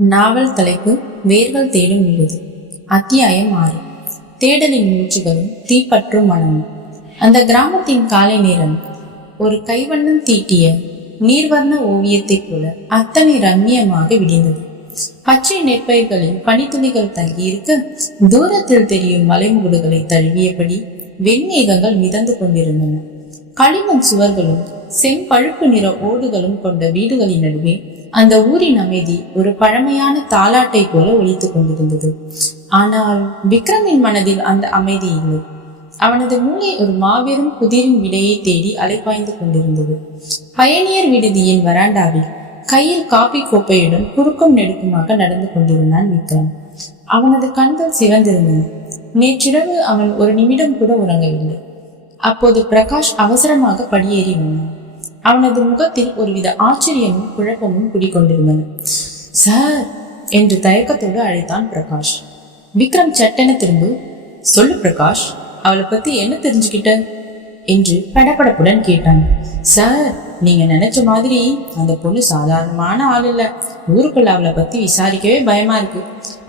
நாவல் தலைப்பு வேர்கள் தேடும் விழுது. அத்தியாயம் 6. தேடலின் மூச்சுகளும் தீப்பற்றும் மனமும். அந்த கிராமத்தின் காலை நேரம் ஒரு கைவண்ணம் தீட்டிய நீர்வர்ண ஓவியத்தைப் போல அத்தனை ரம்மியமாக விடிந்தது. பச்சை நெற்பயிர்களில் பனித்துளிகள் தங்கியிருக்க தூரத்தில் தெரியும் மலைமுகடுகளை தழுவியபடி வெண்மேகங்கள் மிதந்து கொண்டிருந்தன. களிமண் சுவர்களும் செம்பழுப்பு நிற ஓடுகளும் கொண்ட வீடுகளின் நடுவே அந்த ஊரின் அமைதி ஒரு பழமையான தாலாட்டை போல ஒலித்துக் கொண்டிருந்தது. ஆனால் விக்ரமின் மனதில் அந்த அமைதி இல்லை. அவனது மூளை ஒரு மாபெரும் புதிரின் விடையை தேடி அலைப்பாய்ந்து கொண்டிருந்தது. பயணியர் விடுதியின் வராண்டாவில் கையில் காப்பி கோப்பையுடன் குறுக்கும் நெடுக்குமாக நடந்து கொண்டிருந்தான் விக்ரம். அவனது கண்கள் சிவந்திருந்தன. நேற்றிரவு அவன் ஒரு நிமிடம் கூட உறங்கவில்லை. அப்போது பிரகாஷ் அவசரமாக படியேறி வந்தான். அவனது முகத்தில் ஒருவித ஆச்சரியமும் குழப்பமும் குடிக்கொண்டிருந்தன. சார் என்று தயக்கத்தோடு அழைத்தான் பிரகாஷ். விக்ரம் சட்டென திரும்பு. சொல்லு பிரகாஷ், அவளை பத்தி என்ன தெரிஞ்சுக்கிட்ட என்று படபடப்புடன் கேட்டான். சார், நீங்க நினைச்ச மாதிரி அந்த பொண்ணு சாதாரணமான ஆள் இல்ல. ஊருக்குள்ள அவளை பத்தி விசாரிக்கவே பயமா இருக்கு.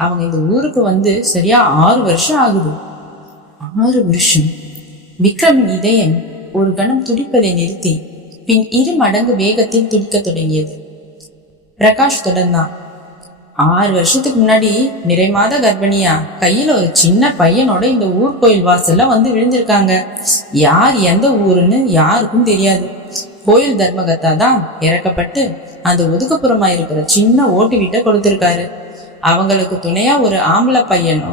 அவங்க இந்த ஊருக்கு வந்து சரியா 6 வருஷம் ஆகுது. 6 வருஷம்? விக்ரமின் இதயம் ஒரு கணம் துடிப்பதை நிறுத்தி பின் 2 மடங்கு வேகத்தில் துடிக்க தொடங்கியது. பிரகாஷ் தொடர்ந்தான். 6 வருஷத்துக்கு முன்னாடி நிறைமாத கர்ப்பிணியா கையில ஒரு சின்ன பையனோட இந்த ஊர் கோயில் வாசல்ல வந்து விழுந்திருக்காங்க. யார் எந்த ஊருன்னு யாருக்கும் தெரியாது. கோயில் தர்மகர்த்தா தான் இறக்கப்பட்டு அந்த ஒதுக்குப்புறமா இருக்கிற சின்ன ஓட்டு வீட்டை கொடுத்திருக்காரு. அவங்களுக்கு துணையா ஒரு ஆம்பளை பையனோ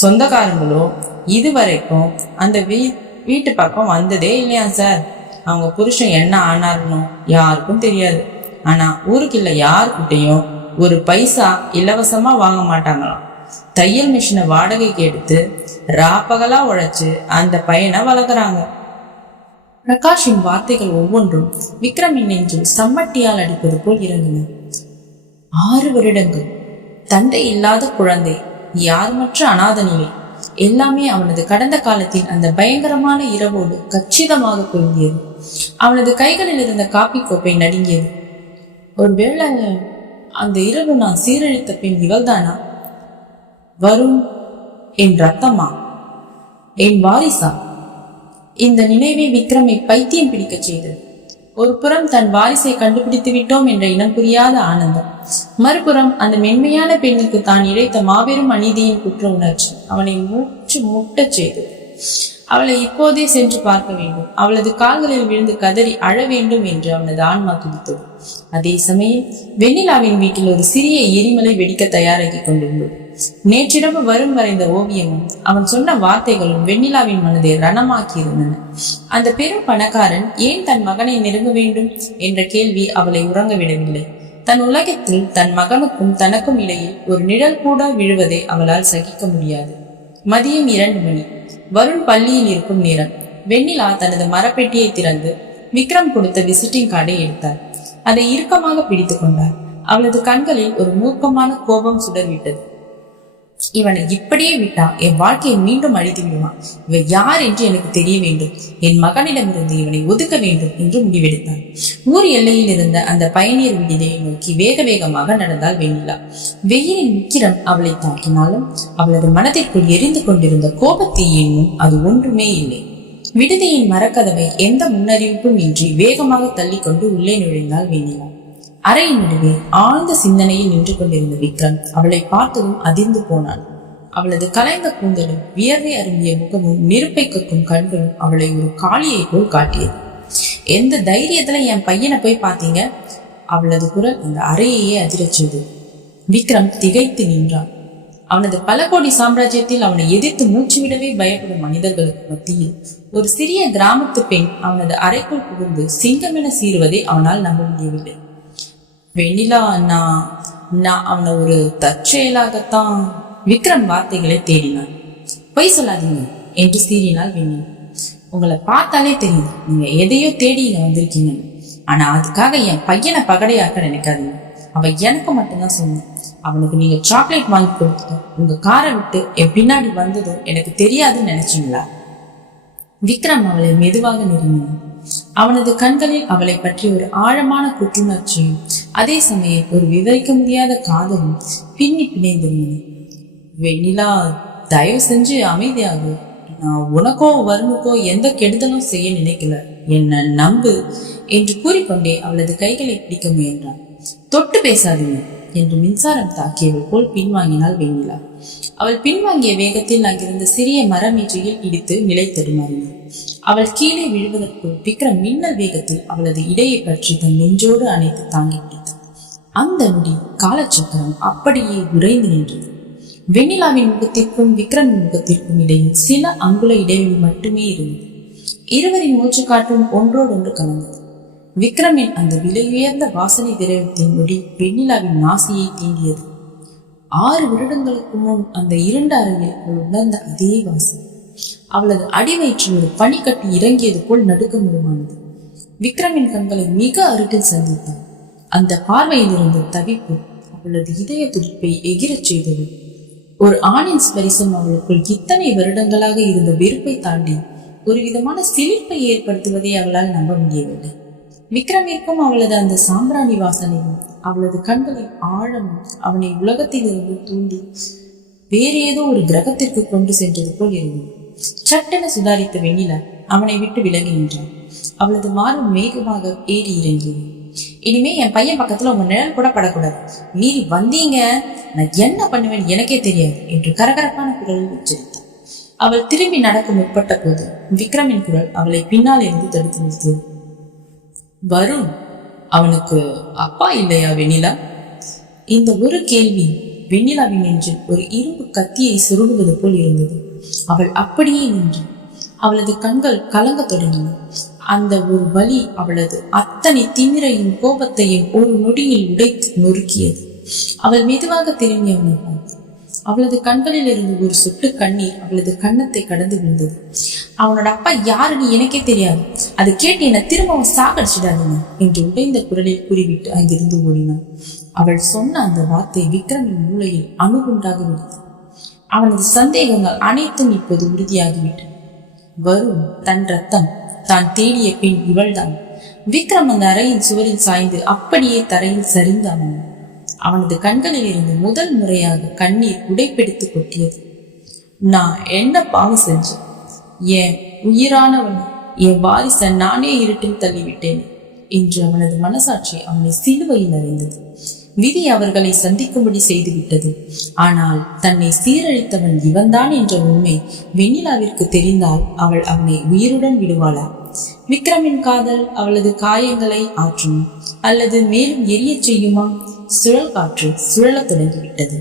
சொந்தக்காரங்களோ இதுவரைக்கும் அந்த வீட்டு பக்கம் வந்ததே இல்லையா சார். அவங்க புருஷன் என்ன ஆனார்னோ யாருக்கும் தெரியாது. ஆனா ஊருக்குள்ள யாருக்கிட்டையும் ஒரு பைசா இலவசமா வாங்க மாட்டாங்களாம். தையல் மிஷினை வாடகைக்கு எடுத்து ராப்பகலா உழைச்சு அந்த பையனை வளர்க்குறாங்க. பிரகாஷின் வார்த்தைகள் ஒவ்வொன்றும் விக்ரமின் நெஞ்சில் சம்மட்டியால் அடிப்பது போல் இறங்கின. 6 வருடங்கள், தந்தை இல்லாத குழந்தை, யாருமற்ற அநாத நிலை, எல்லாமே அவனது கடந்த காலத்தில் அந்த பயங்கரமான இரவோடு கச்சிதமாக பொருந்தியது. அவனது கைகளில் இருந்த காப்பி கோப்பை நடுங்கியது. ஒருவேளை அந்த இரவு நான் சீரழித்த பெண் இவள்தானா? வருண் என் ரத்தமா? என் வாரிசா? இந்த நினைவை விக்ரமை பைத்தியம் பிடிக்க செய்தது. ஒரு புறம் தன் வாரிசை கண்டுபிடித்து விட்டோம் என்ற இனம் புரியாத ஆனந்தம், மறுபுறம் அந்த மென்மையான பெண்ணுக்கு தான் இழைத்த மாபெரும் அநீதியின் குற்ற உணர்ச்சி அவனை மூச்சு முட்டச் செய்தது. அவளை இப்போதே சென்று பார்க்க வேண்டும், அவளது கால்களில் விழுந்து கதறி அழ வேண்டும் என்று அவனது ஆன்மா துடித்தது. அதே சமயம் வெண்ணிலாவின் வீட்டில் ஒரு சிறிய எரிமலை வெடிக்க தயாராகி கொண்டிருந்தது. நேற்றிரவு வருண் வரைந்த ஓவியமும் அவன் சொன்ன வார்த்தைகளும் வெண்ணிலாவின் மனதை ரணமாக்கி இருந்தன. அந்த பெரும் பணக்காரன் ஏன் தன் மகனை நெருங்க வேண்டும் என்ற கேள்வி அவளை உறங்க விடவில்லை. தன் உலகத்தில் தன் மகனுக்கும் தனக்கும் இடையில் ஒரு நிழல் கூட விழுவதை அவளால் சகிக்க முடியாது. மதியம் 2 மணி. வருண் பள்ளியில் இருக்கும் நேரம். வெண்ணிலா தனது மரப்பெட்டியை திறந்து விக்ரம் கொடுத்த விசிட்டிங் கார்டை எடுத்தார். அதை இறுக்கமாக பிடித்து கொண்டார். அவளது கண்களில் ஒரு மூர்க்கமான கோபம் சுடர்விட்டது. இவனை இப்படியே விட்டா என் வாழ்க்கையை மீண்டும் அழித்து விடுவான். இவன் யார் என்று எனக்கு தெரிய வேண்டும். என் மகனிடமிருந்து இவனை ஒதுக்க வேண்டும் என்று முடிவெடுத்தான். ஊர் எல்லையில் இருந்த அந்த பயணியர் விடுதியை நோக்கி வேக வேகமாக நடந்தாள் வெண்ணிலா. வெயிலின் உக்கிரம் அவளை தாக்கினாலும் அவளது மனதிற்குள் எரிந்து கொண்டிருந்த கோபத்தீயின் முன் அது ஒன்றுமே இல்லை. விடுதியின் மரக்கதவை எந்த முன்னறிவிப்பும் இன்றி வேகமாக தள்ளிக்கொண்டு உள்ளே நுழைந்தாள் வெண்ணிலா. அறையின் நடுவே ஆழ்ந்த சிந்தனையில் நின்று கொண்டிருந்த விக்ரம் அவளை பார்த்ததும் அதிர்ந்து போனான். அவளது கலைந்த கூந்தலும் வியர்வை அருந்திய முகமும் நெருப்பை கக்கும் கண்களும் அவளை ஒரு காளியை போல் காட்டியது. எந்த தைரியத்துல என் பையனை போய் பார்த்தீங்க? அவளது குரல் அந்த அறையையே அதிரச்சது. விக்ரம் திகைத்து நின்றான். அவனது பல கோடி சாம்ராஜ்யத்தில் அவனை எதிர்த்து மூச்சுவிடவே பயப்படும் மனிதர்களுக்கு மத்தியில் ஒரு சிறிய கிராமத்து பெண் அவனது அறைக்குள் புகுந்து சிங்கமென சீறுவதை அவனால் நம்ப முடியவில்லை. வெண்ணிலா, நான் அவனை ஒரு தற்செயலாகத்தான். விக்ரம் வார்த்தைகளை தேடினான். பொய் சொல்லாதீங்க என்று சீறினாள் வெண்ணிலா. உங்களை பார்த்தாலே தெரியுது நீங்க எதையோ தேடி இங்க வந்திருக்கீங்க. ஆனா அதுக்காக என் பையனை பகடையாக்க நினைக்காதீங்க. அவன் எனக்கு மட்டும்தான் சொன்னான். அவனுக்கு நீங்க சாக்லேட் வாங்கி கொடுத்ததும் உங்க காரை விட்டு என் பின்னாடி வந்ததும் எனக்கு தெரியாதுன்னு நினைச்சீங்களா? விக்ரம் அவளை மெதுவாக நெருங்கினான். அவனது கண்களில் அவளை பற்றி ஒரு ஆழமான குற்றுணர்ச்சியும் அதே சமயம் ஒரு விவரிக்க முடியாத காதலும் பின்னி பிணைந்திருந்தது. வெண்ணிலா, தயவு செஞ்சு அமைதியாகு. நான் உனக்கோ வருணுக்கோ எந்த கெடுதலும் செய்ய நினைக்கல, என்ன நம்பு என்று கூறிக்கொண்டே அவளது கைகளை பிடிக்க முயன்றான். தொட்டு பேசாதீங்க என்று மின்சாரம் தாக்கியவள் போல் பின்வாங்கினாள் வெண்ணிலா. அவள் பின்வாங்கிய வேகத்தில் அங்கிருந்த சிறிய மரமேற்றையில் இடித்து நிலை தடுமாறினாள். அவள் கீழே விழுவதற்குள் விக்ரம் மின்னல் வேகத்தில் அவளது இடையை பற்றி தன் நெஞ்சோடு அணைத்து தாங்கி பிடித்தார். அந்த நொடி காலச்சக்கரம் அப்படியே உறைந்து நின்றது. வெண்ணிலாவின் முகத்திற்கும் விக்ரமின் முகத்திற்கும் இடையில் சில அங்குல இடைவெளி மட்டுமே இருந்தது. இருவரின் மூச்சு காற்றும் ஒன்றோடொன்று கலந்தது. விக்ரமின் அந்த விலையுயர்ந்த வாசனை திரவத்தின் நொடி வெண்ணிலாவின் நாசியை தீண்டியது. 6 வருடங்களுக்கு முன் அந்த இருண்ட அறையில் அவள் உணர்ந்த அதே வாசனை. அவளது அடிவயிற்றில் ஒரு பனிக்கட்டி இறங்கியது போல் நடுக்கம் உருவானது. விக்ரமின் கண்களை மிக அருகில் சந்தித்தாள். அந்த பார்வையில் இருந்த தவிப்பு அவளது இதய துடிப்பை எகிரச் செய்தது. ஒரு ஆணின் ஸ்பரிசம் அவளுக்குள் இத்தனை வருடங்களாக இருந்த வெறுப்பை தாண்டி ஒரு விதமான சிலிர்ப்பை ஏற்படுத்துவதை அவளால் நம்ப முடியவில்லை. விக்ரமிற்கும் அவளது அந்த சாம்பிராணி வாசனையும் அவளது கண்களின் ஆழமும் அவனை உலகத்திலிருந்து தூண்டி வேறு ஏதோ ஒரு கிரகத்திற்கு கொண்டு சென்றது போல் இருந்தது. சட்டென சுதாரித்த வெண்ணிலா அவனை விட்டு விலகி நின்றான். அவளது மார்பு மேகமாக ஏறி இறங்கியது. இனிமே என் பையன் பக்கத்துல உங்க நிழல் கூட படக்கூடாது, மீறி வந்தீங்க நான் என்ன பண்ணுவேன் எனக்கே தெரியாது என்று கரகரப்பான குரலில் உச்சரித்தாள். அவள் திரும்பி நடக்க முற்பட்ட போது விக்ரமின் குரல் அவளை பின்னால் இருந்து தடுத்து நிறுத்தியது. வருண், அவனுக்கு அப்பா இல்லையா வெண்ணிலா? இந்த ஒரு கேள்வி வெண்ணிலாவின் நெஞ்சில் ஒரு இரும்பு கத்தியை சுருடுவது போல் இருந்தது. அவள் அப்படியே நின்று அவளது கண்கள் கலங்க தொடங்கின. அந்த ஒரு வலி அவளது அத்தனை திமிரையும் கோபத்தையும் ஒரு நொடியில் உடைத்து நொறுக்கியது. அவள் மெதுவாக திரும்பி அவனை பார்த்தாள். அவளது கண்களில் இருந்து ஒரு சொட்டு கண்ணீர் அவளது கன்னத்தை கடந்து விழுந்தது. அவனோட அப்பா யாருன்னு எனக்கே தெரியாது, அதை கேட்டு என்னை திரும்பவும் சாகடிச்சிடாதீங்க என்று உடைந்த குரலில் கூறிவிட்டு அங்கிருந்து ஓடினான். அவள் சொன்ன அந்த வார்த்தை விக்ரமின் மூளையில் அணுகுண்டாக விட்டது. அவனது சந்தேகங்கள் அனைத்தும் இப்போது உறுதியாகிவிட்டன. வருண் தன் ரத்தம், தான் தேடிய பெண் இவள்தான். விக்ரம் அந்த அறையின் சுவரில் சாய்ந்து அப்படியே தரையில் சரிந்தான். அவனது கண்களில் இருந்து முதல் முறையாக கண்ணீர் உடைப்பெடுத்து கொட்டியது. நான் என்ன பாவம் செஞ்சேன்? என் உயிரானவன், என் வாரிசை நானே இருட்டில் தள்ளிவிட்டேன் என்று அவனது மனசாட்சி அவனை சிலுவையில் அறிந்தது. விதி அவர்களை சந்திக்கும்படி செய்துவிட்டது. ஆனால் தன்னை சீரழித்தவன் இவன்தான் என்ற உண்மை வெண்ணிலாவிற்கு தெரிந்தால் அவள் அவனை உயிருடன் விடுவாளா? விக்ரமின் காதல் அவளது காயங்களை ஆற்றும் அல்லது மேலும் எரிய செய்யுமா? சுழல் காற்று சுழல தொடங்கிவிட்டது.